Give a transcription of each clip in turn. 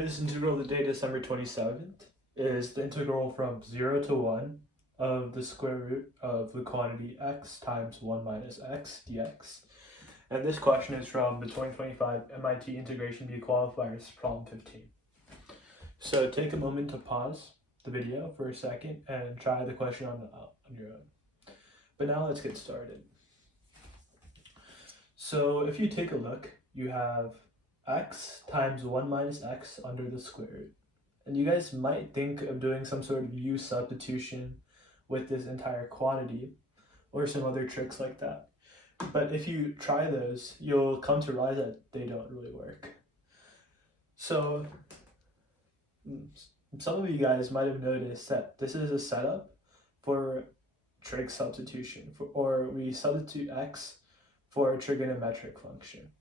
This integral of the day December 27th is the integral from 0 to 1 of the square root of the quantity x times 1 minus x dx. And this question is from the 2025 MIT Integration Bee Qualifiers problem 15. So take a moment to pause the video for a second and try the question on your own. But now let's get started. So if you take a look, you have x times 1 minus x under the square root. And you guys might think of doing some sort of u substitution with this entire quantity or some other tricks like that. But if you try those, you'll come to realize that they don't really work. So some of you guys might have noticed that this is a setup for trig substitution, or we substitute x for a trigonometric function.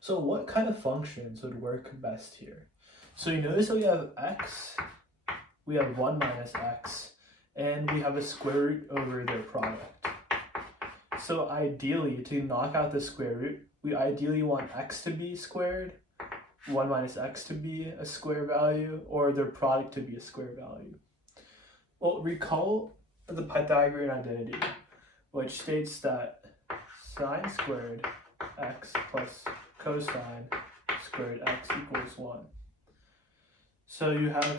So what kind of functions would work best here? So you notice that we have x, we have 1 minus x, and we have a square root over their product. So ideally, to knock out the square root, we ideally want x to be squared, 1 minus x to be a square value, or their product to be a square value. Well, recall the Pythagorean identity, which states that sine squared x plus cosine squared x equals 1. So you have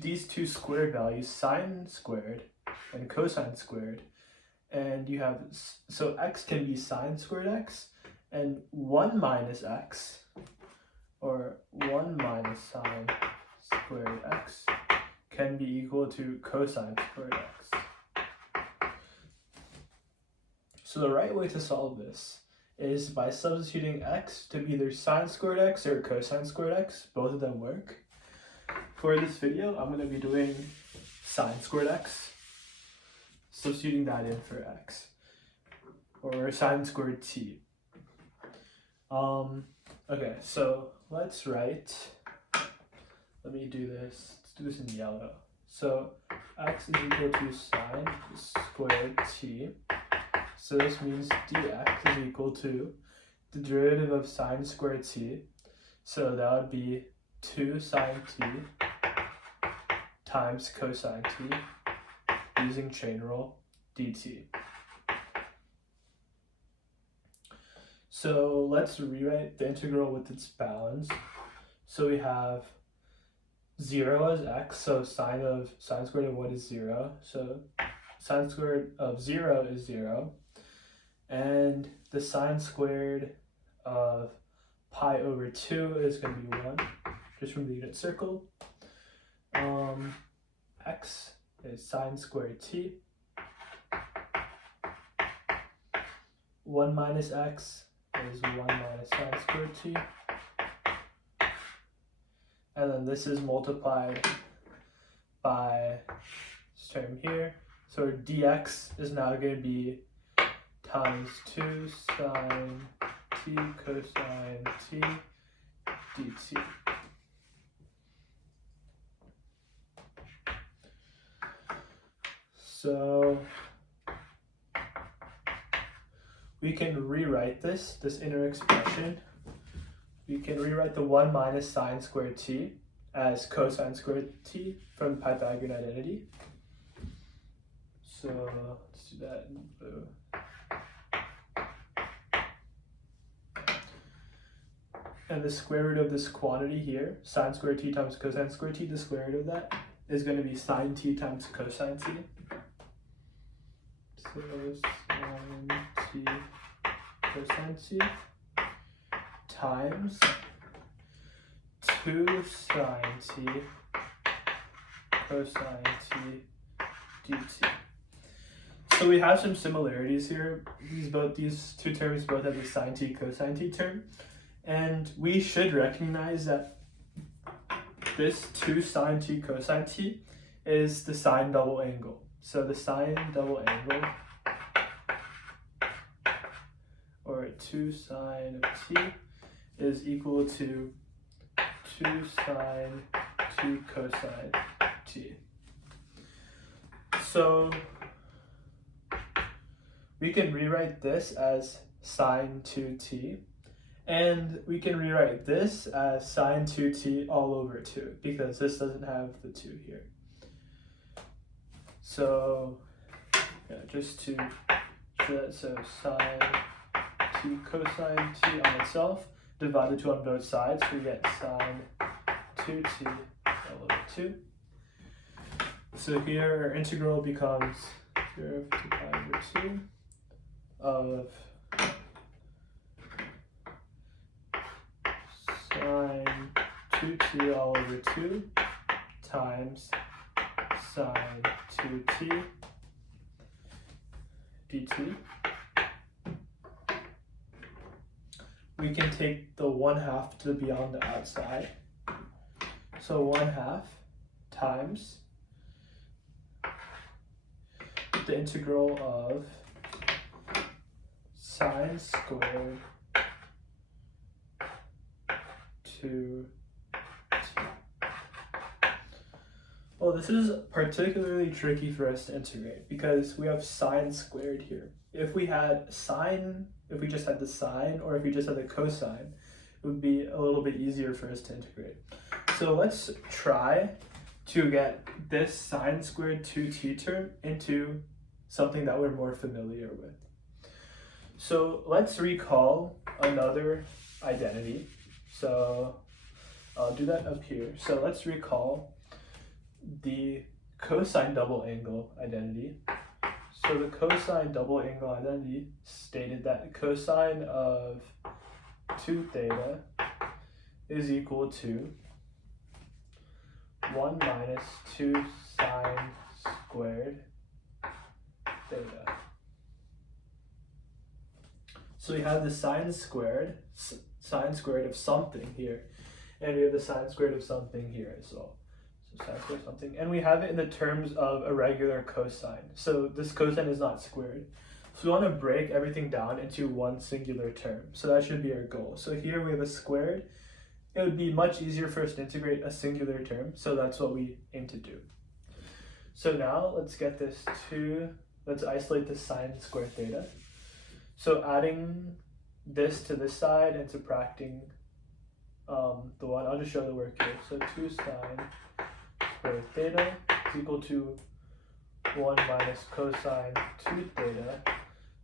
these two square values, sine squared and cosine squared, and you have, so x can be sine squared x, and 1 minus x, or 1 minus sine squared x, can be equal to cosine squared x. So the right way to solve this is by substituting x to be either sine squared x or cosine squared x. Both of them work. For this video, I'm going to be doing sine squared x, substituting that in for x, or sine squared t. Okay, so let's write, let me do this, let's do this in yellow. So x is equal to sine squared t. So this means dx is equal to the derivative of sine squared t. So that would be 2 sine t times cosine t using chain rule dt. So let's rewrite the integral with its bounds. So we have 0 as x, so sine squared of what is 0? So sine squared of 0 is 0. And the sine squared of pi over 2 is going to be 1, just from the unit circle. X is sine squared t. 1 minus x is 1 minus sine squared t. And then this is multiplied by this term here. So our dx is now going to be times 2 sine t cosine t dt. So we can rewrite this inner expression. We can rewrite the 1 minus sine squared t as cosine squared t from Pythagorean identity. So let's do that in blue. And the square root of this quantity here, sine squared t times cosine squared t, the square root of that is going to be sine t times cosine t. So sine t cosine t times 2 sine t cosine t dt. So we have some similarities here. These two terms both have the sine t cosine t term. And we should recognize that this 2 sine t cosine t is the sine double angle. So the sine double angle, or 2 sine of t, is equal to 2 sine t cosine t. So we can rewrite this as sine 2t. And we can rewrite this as sine 2t all over 2 because this doesn't have the 2 here. So yeah, just to show that, so sine 2 cosine t on itself, divide the 2 on both sides, we get sine 2t all over 2. So here our integral becomes 0 to pi over 2 of sine 2t all over 2 times sine 2t dt. We can take the 1/2 to be on the outside. So 1/2 times the integral of sine squared to t. Well, this is particularly tricky for us to integrate because we have sine squared here. If we had sine, if we just had the sine, or if we just had the cosine, it would be a little bit easier for us to integrate. So let's try to get this sine squared 2t term into something that we're more familiar with. So let's recall another identity. So I'll do that up here. So let's recall the cosine double angle identity. So the cosine double angle identity stated that cosine of 2 theta is equal to 1 minus 2 sine squared theta. So we have the sine squared of something here, and we have the sine squared of something here as well. So sine squared of something, and we have it in the terms of a regular cosine. So this cosine is not squared. So we want to break everything down into one singular term. So that should be our goal. So here we have a squared. It would be much easier for us to integrate a singular term. So that's what we aim to do. So now let's get this to, let's isolate the sine squared theta. So adding this to this side and subtracting the one, I'll just show the work here. So 2 sine squared theta is equal to 1 minus cosine 2 theta.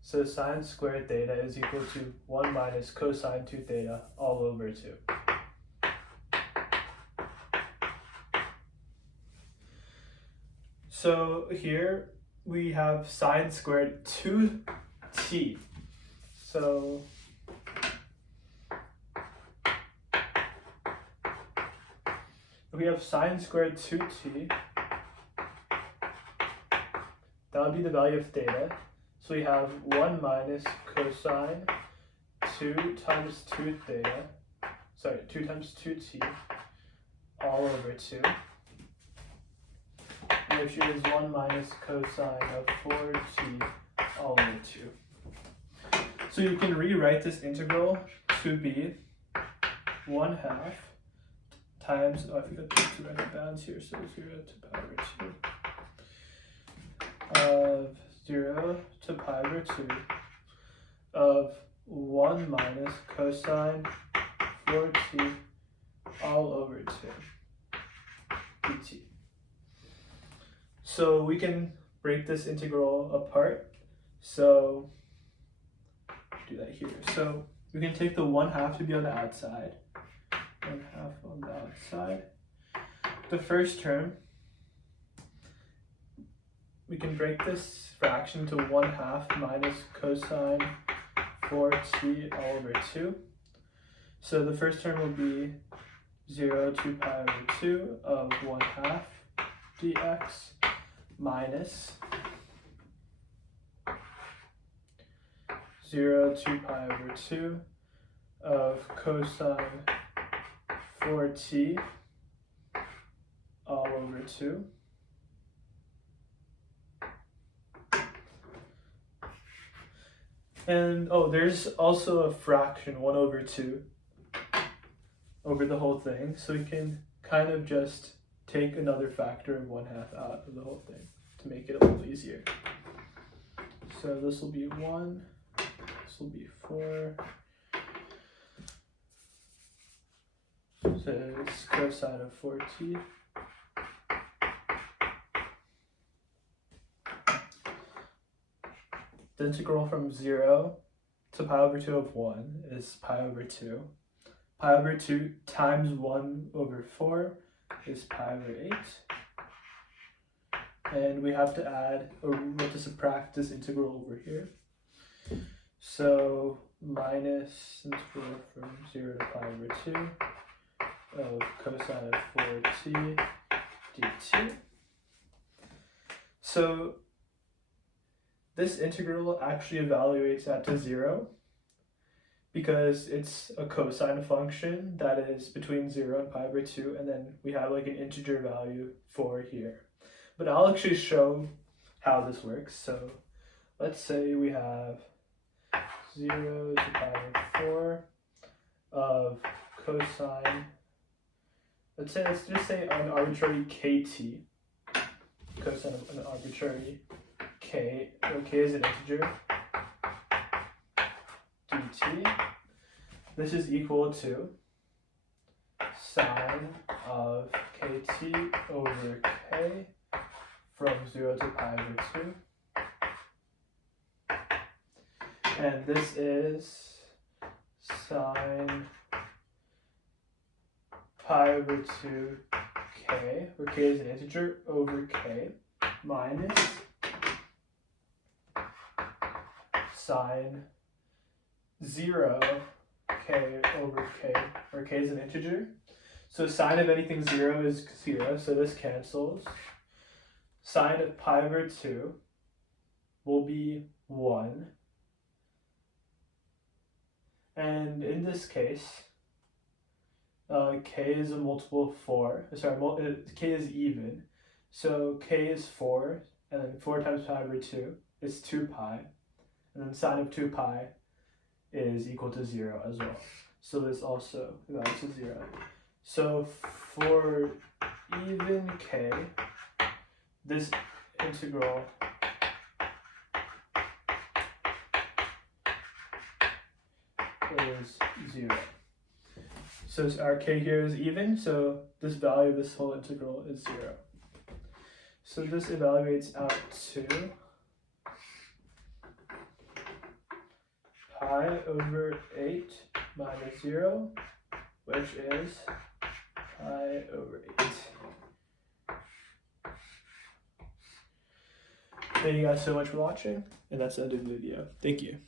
So sine squared theta is equal to 1 minus cosine 2 theta all over 2. So here we have sine squared 2t. So we have sine squared 2t. That would be the value of theta. So we have 1 minus cosine 2 times 2 theta, 2 times 2t all over 2, which is 1 minus cosine of 4t all over 2. So you can rewrite this integral to be 1/2 times, I forgot to write the bounds here, so 0 to pi over 2 of 0 to pi over 2 of 1 minus cosine 4t all over 2 dt. So we can break this integral apart. So do that here. So we can take the 1/2 to be on the outside. 1/2 on the outside. The first term, we can break this fraction to 1/2 minus cosine 4t all over 2. So the first term will be 0 to pi over 2 of 1/2 dx minus 0 to pi over 2 of cosine 4t all over 2 and there's also a fraction 1 over 2 over the whole thing, so we can kind of just take another factor of 1/2 out of the whole thing to make it a little easier. So this will be 1, this will be 4, So it's cosine of 4t. The integral from 0 to pi over 2 of 1 is pi over 2. Pi over 2 times 1 over 4 is pi over 8. And we have to add, or we have to subtract this integral over here. So minus integral from 0 to pi over 2 of cosine of 4t dt. So this integral actually evaluates out to 0 because it's a cosine function that is between 0 and pi over 2, and then we have like an integer value 4 here. But I'll actually show how this works. So let's say we have 0 to pi over 4 of cosine, let's just say an arbitrary kt, cosine of an arbitrary k, where k is an integer, dt. This is equal to sine of kt over k from 0 to pi over 2. And this is sine pi over 2k, where k is an integer, over k, minus sine 0 k over k, where k is an integer. So sine of anything 0 is 0, so this cancels. Sine of pi over 2 will be 1. And in this case, k is a multiple of 4. Sorry, k is even. So k is 4, and then 4 times pi over 2 is 2 pi. And then sine of 2 pi is equal to 0 as well. So this also evaluates to 0. So for even k, this integral is 0. So our k here is even, so this value of this whole integral is 0. So this evaluates out to pi over 8 minus 0, which is pi over 8. Thank you guys so much for watching, and that's the end of the video. Thank you.